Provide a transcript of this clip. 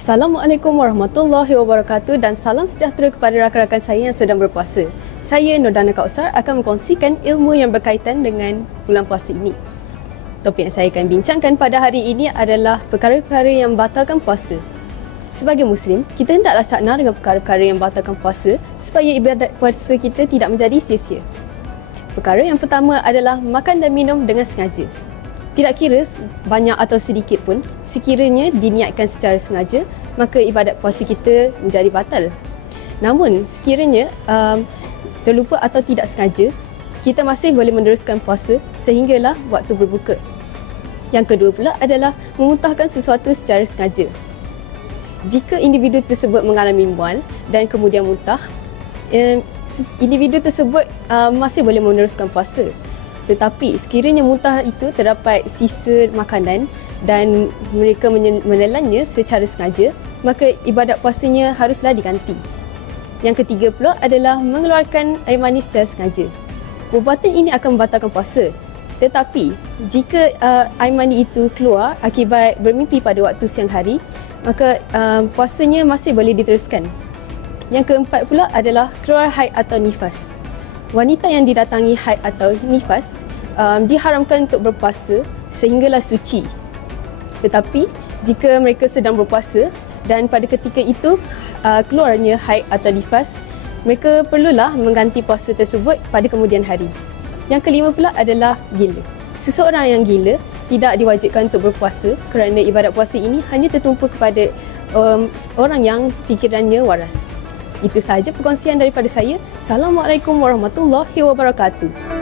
Assalamualaikum warahmatullahi wabarakatuh dan salam sejahtera kepada rakan-rakan saya yang sedang berpuasa. Saya Nordana Kautsar akan mengkongsikan ilmu yang berkaitan dengan bulan puasa ini. Topik yang saya akan bincangkan pada hari ini adalah perkara-perkara yang batalkan puasa. Sebagai Muslim, kita hendaklah cakna dengan perkara-perkara yang batalkan puasa supaya ibadat puasa kita tidak menjadi sia-sia. Perkara yang pertama adalah makan dan minum dengan sengaja. Tidak kira banyak atau sedikit pun, sekiranya diniatkan secara sengaja, maka ibadat puasa kita menjadi batal. Namun, sekiranya terlupa atau tidak sengaja, kita masih boleh meneruskan puasa sehinggalah waktu berbuka. Yang kedua pula adalah memuntahkan sesuatu secara sengaja. Jika individu tersebut mengalami mual dan kemudian muntah, individu tersebut masih boleh meneruskan puasa. Tetapi sekiranya muntah itu terdapat sisa makanan dan mereka menelannya secara sengaja, maka ibadat puasanya haruslah diganti. Yang ketiga pula adalah mengeluarkan air mani secara sengaja. Perbuatan ini akan membatalkan puasa. Tetapi jika air mani itu keluar akibat bermimpi pada waktu siang hari, maka puasanya masih boleh diteruskan. Yang keempat pula adalah keluar haid atau nifas. Wanita yang didatangi haid atau nifas diharamkan untuk berpuasa sehinggalah suci. Tetapi jika mereka sedang berpuasa dan pada ketika itu keluarnya haid atau nifas, mereka perlulah mengganti puasa tersebut pada kemudian hari. Yang kelima pula adalah gila. Seseorang yang gila tidak diwajibkan untuk berpuasa kerana ibadat puasa ini hanya tertumpu kepada orang yang fikirannya waras. Itu sahaja perkongsian daripada saya. Assalamualaikum warahmatullahi wabarakatuh.